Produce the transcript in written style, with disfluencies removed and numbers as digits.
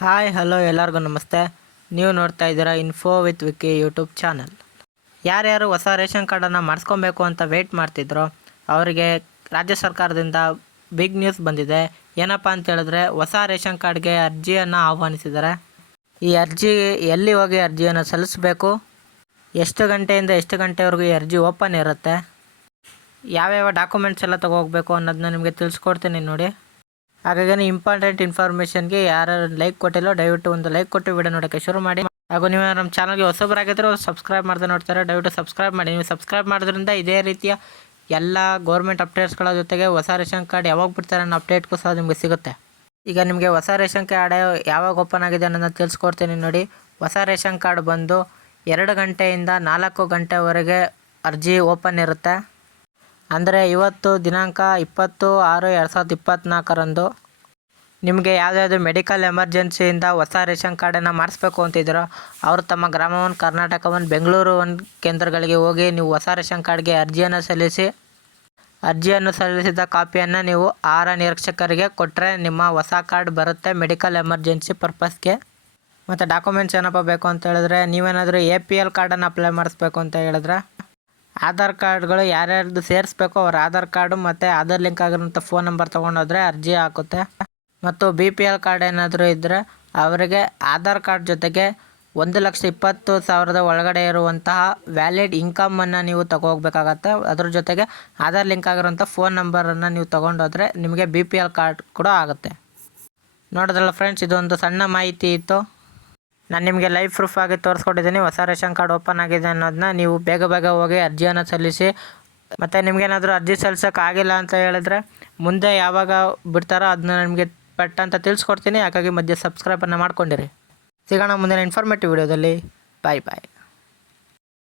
Hi hello ಎಲ್ಲರಿಗೂ ನಮಸ್ತೆ. ನೀವು ನೋಡ್ತಾ ಇದ್ದೀರಾ info with Vicky YouTube channel. ಯಾರ್ಯಾರು ಹೊಸ ರೇಷನ್ ಕಾರ್ಡನ್ನು ಮಾಡಿಸ್ಕೊಬೇಕು ಅಂತ ವೆಯ್ಟ್ ಮಾಡ್ತಿದ್ರು ಅವರಿಗೆ ರಾಜ್ಯ ಸರ್ಕಾರದಿಂದ ಬಿಗ್ ನ್ಯೂಸ್ ಬಂದಿದೆ. ಏನಪ್ಪ ಅಂತ ಹೇಳಿದ್ರೆ, ಹೊಸ ರೇಷನ್ ಕಾರ್ಡ್ಗೆ ಅರ್ಜಿಯನ್ನು ಆಹ್ವಾನಿಸಿದ್ದಾರೆ. ಈ ಅರ್ಜಿ ಎಲ್ಲಿ ಹೋಗಿ ಅರ್ಜಿಯನ್ನು ಸಲ್ಲಿಸಬೇಕು, ಎಷ್ಟು ಗಂಟೆಯಿಂದ ಎಷ್ಟು ಗಂಟೆವರೆಗೂ ಈ ಅರ್ಜಿ ಓಪನ್ ಇರುತ್ತೆ, ಯಾವ್ಯಾವ ಡಾಕ್ಯುಮೆಂಟ್ಸ್ ಎಲ್ಲ ತಗೋಬೇಕು ಅನ್ನೋದನ್ನ ನಿಮಗೆ ತಿಳಿಸ್ಕೊಡ್ತೀನಿ ನೋಡಿ. ಹಾಗಾಗಿ ಇಂಪಾರ್ಟೆಂಟ್ ಇನ್ಫಾರ್ಮೇಷನ್ಗೆ ಯಾರು ಲೈಕ್ ಕೊಟ್ಟಿಲ್ಲೋ ದಯವಿಟ್ಟು ಒಂದು ಲೈಕ್ ಕೊಟ್ಟು ವಿಡಿಯೋ ನೋಡೋಕ್ಕೆ ಶುರು ಮಾಡಿ. ಹಾಗೂ ನೀವು ನಮ್ಮ ಚಾನಲ್ಗೆ ಹೊಸಬರಾಗಿದ್ದರೆ ಸಬ್ಸ್ಕ್ರೈಬ್ ಮಾಡ್ದೆ ನೋಡ್ತಾರೆ, ದಯವಿಟ್ಟು ಸಬ್ಸ್ಕ್ರೈಬ್ ಮಾಡಿ. ನೀವು ಸಬ್ಸ್ಕ್ರೈಬ್ ಮಾಡೋದ್ರಿಂದ ಇದೇ ರೀತಿಯ ಎಲ್ಲ ಗೌರ್ಮೆಂಟ್ ಅಪ್ಡೇಟ್ಸ್ಗಳ ಜೊತೆಗೆ ಹೊಸ ರೇಷನ್ ಕಾರ್ಡ್ ಯಾವಾಗ ಬಿಡ್ತಾರೆ ಅನ್ನೋ ಅಪ್ಡೇಟ್ಗೂ ಸಹ ನಿಮಗೆ ಸಿಗುತ್ತೆ. ಈಗ ನಿಮಗೆ ಹೊಸ ರೇಷನ್ ಕಾರ್ಡ್ ಯಾವಾಗ ಓಪನ್ ಆಗಿದೆ ಅನ್ನೋದನ್ನ ತಿಳಿಸ್ಕೊಡ್ತೀನಿ ನೋಡಿ. ಹೊಸ ರೇಷನ್ ಕಾರ್ಡ್ ಬಂದು 2 ಗಂಟೆಯಿಂದ 4 ಗಂಟೆವರೆಗೆ ಅರ್ಜಿ ಓಪನ್ ಇರುತ್ತೆ. ಅಂದರೆ ಇವತ್ತು ದಿನಾಂಕ 20/6/2024ರಂದು ನಿಮಗೆ ಯಾವುದಾದ್ರು ಮೆಡಿಕಲ್ ಎಮರ್ಜೆನ್ಸಿಯಿಂದ ಹೊಸ ರೇಷನ್ ಕಾರ್ಡನ್ನು ಮಾಡಿಸ್ಬೇಕು ಅಂತಿದ್ದೀರೋ ಅವರು ತಮ್ಮ ಗ್ರಾಮವನ್ನು ಕರ್ನಾಟಕವನ್ನು ಬೆಂಗಳೂರು ಕೇಂದ್ರಗಳಿಗೆ ಹೋಗಿ ನೀವು ಹೊಸ ರೇಷನ್ ಕಾರ್ಡ್ಗೆ ಅರ್ಜಿಯನ್ನು ಸಲ್ಲಿಸಿದ ಕಾಪಿಯನ್ನು ನೀವು ಆಹಾರ ನಿರೀಕ್ಷಕರಿಗೆ ಕೊಟ್ಟರೆ ನಿಮ್ಮ ಹೊಸ ಕಾರ್ಡ್ ಬರುತ್ತೆ ಮೆಡಿಕಲ್ ಎಮರ್ಜೆನ್ಸಿ ಪರ್ಪಸ್ಗೆ. ಮತ್ತು ಡಾಕ್ಯುಮೆಂಟ್ಸ್ ಏನಪ್ಪ ಬೇಕು ಅಂತ ಹೇಳಿದ್ರೆ, ನೀವೇನಾದರೂ APL ಕಾರ್ಡನ್ನು ಅಪ್ಲೈ ಮಾಡಿಸ್ಬೇಕು ಅಂತ ಹೇಳಿದ್ರೆ ಆಧಾರ್ ಕಾರ್ಡ್ಗಳು ಯಾರ್ಯಾರ್ದು ಸೇರಿಸ್ಬೇಕು ಅವರ ಆಧಾರ್ ಕಾರ್ಡು ಮತ್ತು ಆಧಾರ್ ಲಿಂಕ್ ಆಗಿರೋಂಥ ಫೋನ್ ನಂಬರ್ ತೊಗೊಂಡೋದ್ರೆ ಅರ್ಜಿ ಹಾಕುತ್ತೆ. ಮತ್ತು BPL ಕಾರ್ಡ್ ಏನಾದರೂ ಇದ್ದರೆ ಅವರಿಗೆ ಆಧಾರ್ ಕಾರ್ಡ್ ಜೊತೆಗೆ 1,20,000 ಒಳಗಡೆ ಇರುವಂತಹ ವ್ಯಾಲಿಡ್ ಇನ್ಕಮನ್ನು ನೀವು ತಗೋಬೇಕಾಗತ್ತೆ. ಅದ್ರ ಜೊತೆಗೆ ಆಧಾರ್ ಲಿಂಕ್ ಆಗಿರೋಂಥ ಫೋನ್ ನಂಬರನ್ನು ನೀವು ತೊಗೊಂಡೋದ್ರೆ ನಿಮಗೆ BPL ಕಾರ್ಡ್ ಕೂಡ ಆಗುತ್ತೆ. ನೋಡಿದ್ರಲ್ಲ ಫ್ರೆಂಡ್ಸ್, ಇದೊಂದು ಸಣ್ಣ ಮಾಹಿತಿ ಇತ್ತು. ನಾನು ನಿಮಗೆ ಲೈವ್ ಪ್ರೂಫ್ ಆಗಿ ತೋರಿಸ್ಕೊಟ್ಟಿದ್ದೀನಿ. ಹೊಸ ರೇಷನ್ ಕಾರ್ಡ್ ಓಪನ್ ಆಗಿದೆ ಅನ್ನೋದನ್ನ ನೀವು ಬೇಗ ಹೋಗಿ ಅರ್ಜಿಯನ್ನು ಸಲ್ಲಿಸಿ. ಮತ್ತು ನಿಮಗೇನಾದರೂ ಅರ್ಜಿ ಸಲ್ಲಿಸೋಕೆ ಆಗಿಲ್ಲ ಅಂತ ಹೇಳಿದ್ರೆ ಮುಂದೆ ಯಾವಾಗ ಬಿಡ್ತಾರೋ ಅದನ್ನ ನಿಮಗೆ ಪಟ್ಟಂತ ತಿಳಿಸ್ಕೊಡ್ತೀನಿ. ಹಾಗಾಗಿ ಮಧ್ಯೆ ಸಬ್ಸ್ಕ್ರೈಬನ್ನು ಮಾಡ್ಕೊಂಡಿರಿ. ಸಿಗೋಣ ಮುಂದಿನ ಇನ್ಫಾರ್ಮೇಟಿವ್ ವಿಡಿಯೋದಲ್ಲಿ. ಬಾಯ್.